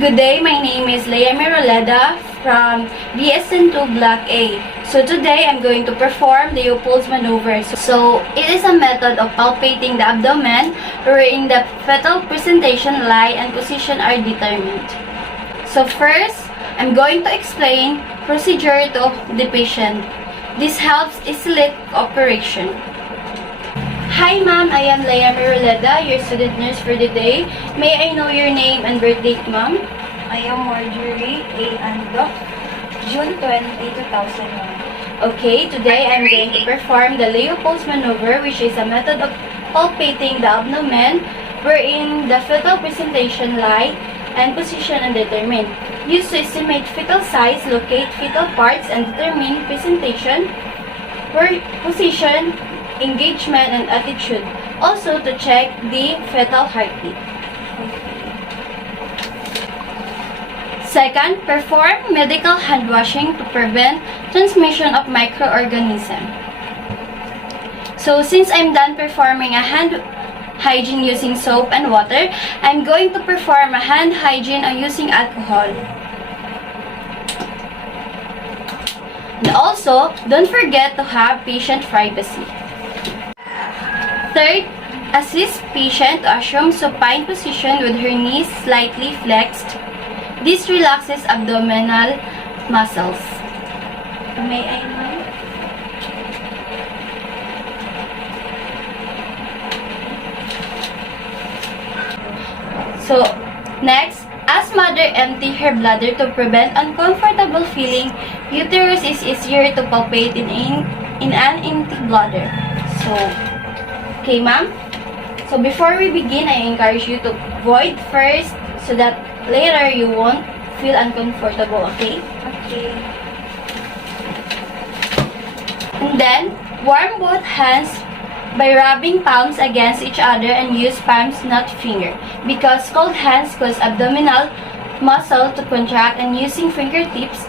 Good day, my name is Leopold from BSN2 Block A. So today I'm going to perform Leopold's maneuver. So it is a method of palpating the abdomen wherein the fetal presentation, lie, and position are determined. So first, I'm going to explain procedure to the patient. This helps isolate operation. Hi ma'am, I am Leopold, your student nurse for the day. May I know your name and birth date, ma'am? I am Marjorie A. Ando, June 20, 2001. Okay, today I'm going to perform the Leopold's maneuver, which is a method of palpating the abdomen wherein the fetal presentation, lie, and position are determined. Used to estimate fetal size, locate fetal parts, and determine presentation, position, engagement, and attitude. Also to check the fetal heartbeat. Second, perform medical hand washing to prevent transmission of microorganisms. So since I'm done performing a hand hygiene using soap and water, I'm going to perform a hand hygiene using alcohol. And also, don't forget to have patient privacy. Third, assist patient to assume supine position with her knees slightly flexed. This relaxes abdominal muscles. May I know? So, next, as mother empty her bladder to prevent uncomfortable feeling, uterus is easier to palpate in an empty bladder. So, okay, ma'am? So, before we begin, I encourage you to void first so that later you won't feel uncomfortable, okay? Okay. And then, warm both hands by rubbing palms against each other and use palms, not finger. Because cold hands cause abdominal muscle to contract and using fingertips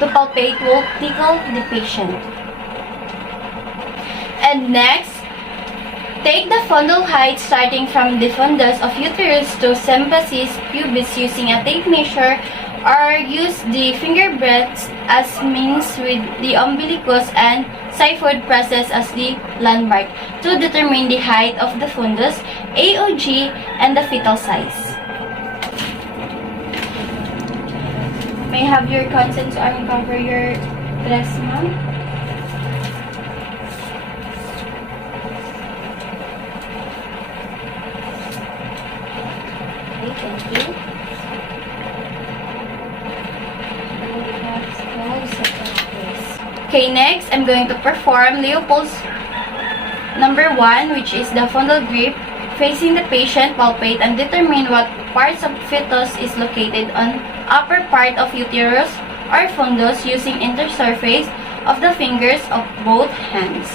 to palpate will tickle the patient. And next, take the fundal height starting from the fundus of uterus to symphysis pubis using a tape measure or use the finger breadths as means with the umbilicus and xiphoid process as the landmark to determine the height of the fundus, AOG, and the fetal size. May I have your consent to uncover your dress, ma'am? Thank you. Okay, next, I'm going to perform Leopold's number 1, which is the fundal grip. Facing the patient, palpate and determine what parts of fetus is located on upper part of uterus or fundus using intersurface of the fingers of both hands.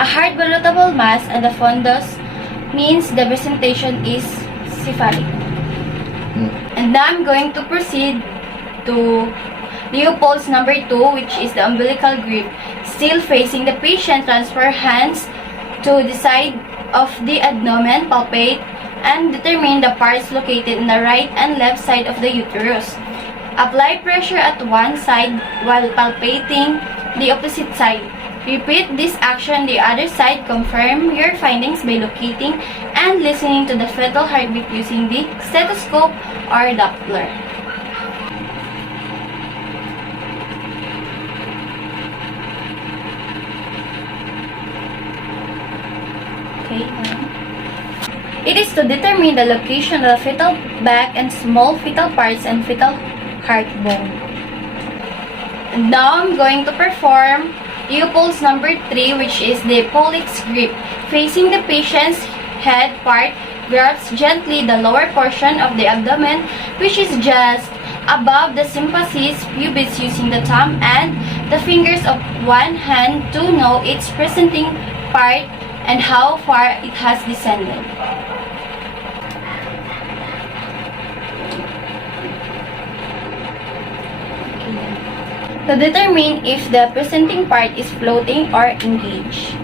A hard balutable mass and the fundus means the presentation is cephalic. And now I'm going to proceed to Leopold's number 2, which is the umbilical grip. Still facing the patient, transfer hands to the side of the abdomen, palpate, and determine the parts located in the right and left side of the uterus. Apply pressure at one side while palpating the opposite side. Repeat this action the other side. Confirm your findings by locating and listening to the fetal heartbeat using the stethoscope or Doppler. Okay, it is to determine the location of the fetal back and small fetal parts and fetal heart bone. And now I'm going to perform Leopold's number 3, which is the pollex grip. Facing the patient's head part, grasp gently the lower portion of the abdomen, which is just above the symphysis pubis using the thumb and the fingers of one hand to know its presenting part and how far it has descended. to determine if the presenting part is floating or engaged.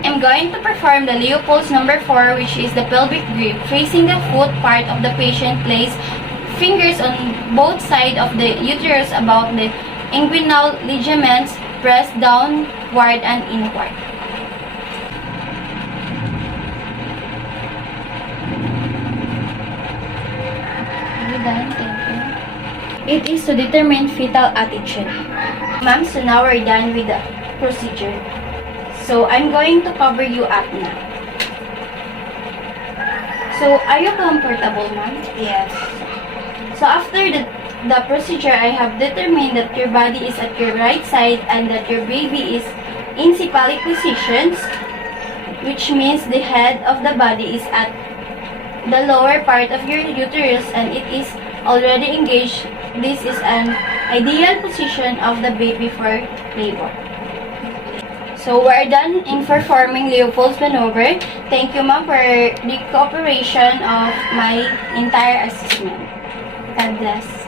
I'm going to perform the Leopold's number 4, which is the pelvic grip. Facing the foot part of the patient, place fingers on both sides of the uterus above the inguinal ligaments, press downward and inward. Done. Thank you. It is to determine fetal attitude. Ma'am, so now we're done with the procedure. So, I'm going to cover you up now. So, are you comfortable, ma'am? Yes. So, after the procedure, I have determined that your body is at your right side and that your baby is in cephalic positions, which means the head of the body is at the lower part of your uterus and it is already engaged. This is an ideal position of the baby for labor. So, we're done in performing Leopold's maneuver. Thank you, ma'am, for the cooperation of my entire assessment. God bless.